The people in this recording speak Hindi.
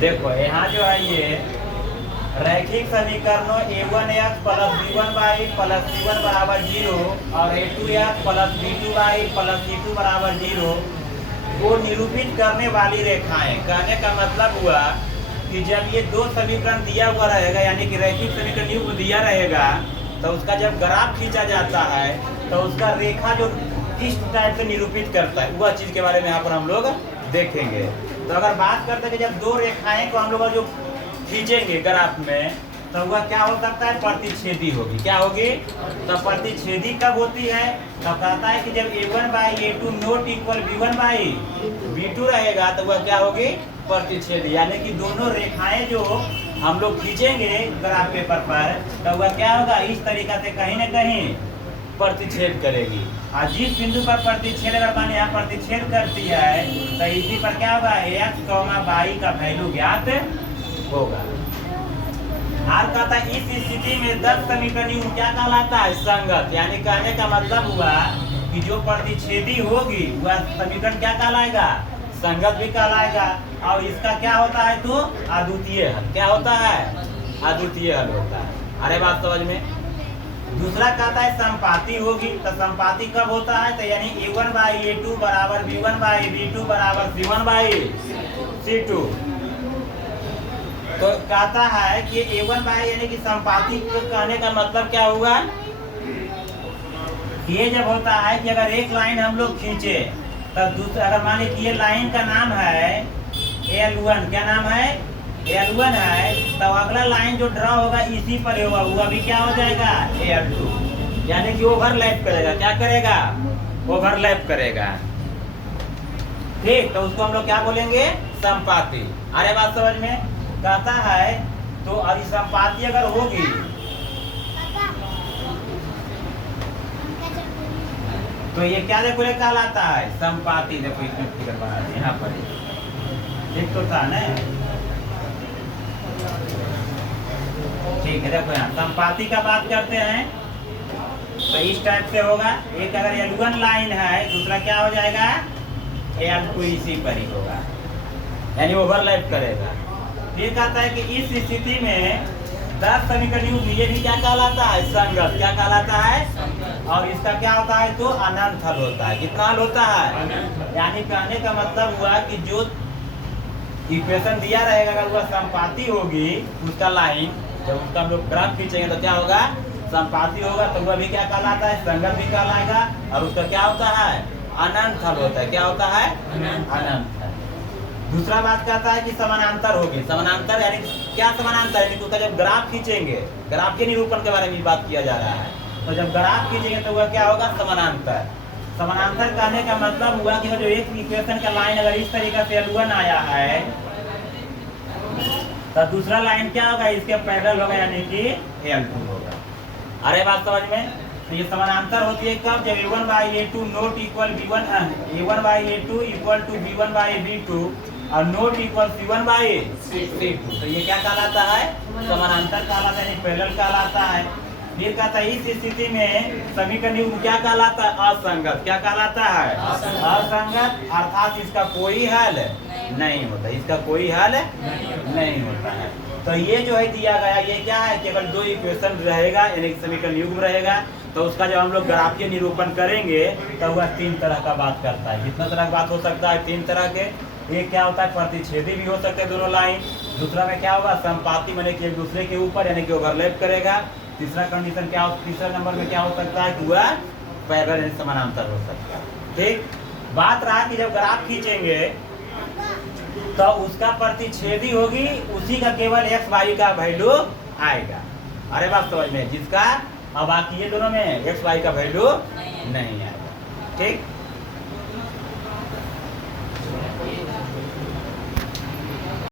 देखो यहाँ जो है ये रैखिक समीकरणों a1x plus b1y plus c1 बराबर 0 और a2x plus b2y plus c2 बराबर 0 को निरूपित करने वाली रेखाएं। कहने का मतलब हुआ कि जब ये दो समीकरण दिया हुआ रहेगा, यानी कि रैखिक समीकरण युग्म दिया रहेगा, तो उसका जब ग्राफ खींचा जाता है तो उसका रेखा जो किस टाइप से निरूपित करता है वह चीज़ के बारे में यहाँ पर हम लोग देखेंगे। तो अगर बात करते हैं कि जब दो रेखाएं को हम लोग जो खींचेंगे ग्राफ में, तो वह क्या हो सकता है, प्रतिच्छेदी होगी। क्या होगी? तो प्रतिच्छेदी कब होती है? तो कहता है कि जब a1/a2 नॉट इक्वल b1/b2 रहेगा तो वह क्या होगी, प्रतिच्छेदी। यानी कि दोनों रेखाएं जो हम लोग खींचेंगे ग्राफ पेपर पर, तो वह क्या होगा, इस तरीका से कहीं न कहीं प्रतिच्छेद करेगी। और जिस बिंदु पर प्रतिच्छेद अगर मान यहाँ प्रतिच्छेद करती है तो इसी पर क्या होगा, x, y का वैल्यू ज्ञात होगा। और कहता है इस स्थिति में 10 समीकरण युग्म क्या कहलाता है, संगत। यानी कहने का मतलब हुआ कि जो प्रतिच्छेदी होगी वह समीकरण क्या कहलाएगा, संगत भी कहलाएगा। और इसका क्या होता है, तो अद्वितीय हल। क्या होता है, अद्वितीय हल होता है। अरे बात समझ में। दूसरा कहता है संपाती होगी। तो संपाती कब होता है, तो यानी a1/a2 बराबर b1/b2 बराबर c1/c2। तो कहता है कि a1 यानी कि संपाती कहने का मतलब क्या हुआ, ये जब होता है कि अगर एक लाइन हम लोग खींचे तब दूसरा, अगर मान लीजिए ये लाइन का नाम है L1, क्या नाम है, L1 है, तो अगला लाइन जो ड्रॉ होगा इसी पर होगा, वो अभी क्या हो जाएगा, L2। यानी कि ओवरलैप करेगा। क्या करेगा, ओवरलैप करेगा। ठीक, तो उसको हम लोग क्या बोलेंगे, संपाती। अरे बात समझ में। कहता है तो अब संपाती अगर होगी तो ये क्या देखो कहलाता है, संपाती। देखो इसमें फिगर बना दिया यहाँ पर, एक तो था ना। ठीक है, देखो यहाँ संपाती का बात करते हैं तो इस टाइप से होगा। एक अगर L1 लाइन है, दूसरा क्या हो जाएगा, L2 इसी पर ही होगा, यानी ओवरलैप करेगा। ये कहता है कि इस स्थिति में 10 समीकरण युग्म ये भी क्या कहलाता है, संगत। क्या कहलाता है, और इसका क्या होता है, तो अनंत हल होता है। कितना हल होता है, यानी कहने का मतलब हुआ कि जो इक्वेशन दिया रहेगा अगर वह संपाती होगी, उसका लाइन जब उसका हम लोग ग्राफ खींचेंगे तो क्या होगा, संपाती होगा, तो वह भी क्या कहलाता है, संगत भी कहलाएगा। और उसका क्या होता है, अनंत हल होता है। क्या होता है, अनंत हल। दूसरा बात कहता है कि समानांतर होगी। समानांतर यानी क्या, समानांतर यानी उसका जब ग्राफ खींचेंगे, ग्राफ के निरूपण के बारे में बात किया जा रहा है, तो जब ग्राफ खींचेंगे तो वह क्या होगा, समानांतर। समानांतर कहने का मतलब हुआ कि जो एक इक्वेशन का लाइन अगर इस तरीके से L1 आया है तो दूसरा लाइन क्या होगा, इसके पैरेलल होगा, यानी कि L2 होगा। अरे बात समझ में। तो ये समानांतर होती है कब, जब a1/a2 not equal b1, a1/a2 equal to b1/b2 और नॉट इक्वल c1/c2। तो ये क्या कहलाता है, समानांतर कहलाता है, पैरेलल कहलाता है। फिर कहता है इस स्थिति में समीकरण युग्म क्या कहलाता है, असंगत। क्या कहलाता है, असंगत, अर्थात इसका कोई हल नहीं होता। इसका कोई हल नहीं होता है। तो ये जो है दिया गया, ये क्या है, केवल दो इक्वेशन रहेगा, यानी समीकरण युग्म रहेगा, तो उसका जब हम लोग ग्राफीय निरूपण करेंगे तो वह 3 तरह का बात करता है। कितना तरह का बात हो सकता है, 3 तरह के। एक क्या होता है, प्रतिच्छेदी भी हो सकते हैं दोनों लाइन। दूसरा में क्या होगा, संपाती, माने कि एक दूसरे के ऊपर यानी कि ओवरलैप करेगा। तीसरा कंडीशन क्या हो, तीसरा नंबर में क्या हो सकता है कि वह पैरेलल यानी समानांतर हो सकता है। ठीक, बात रहा कि जब ग्राफ खींचेंगे तो उसका प्रतिच्छेदी होगी, उसी का केवल x y का वैल्यू आएगा। अरे बात समझ में, जिसका, अब बाकी ये दोनों में x y का वैल्यू नहीं आएगा। ठीक।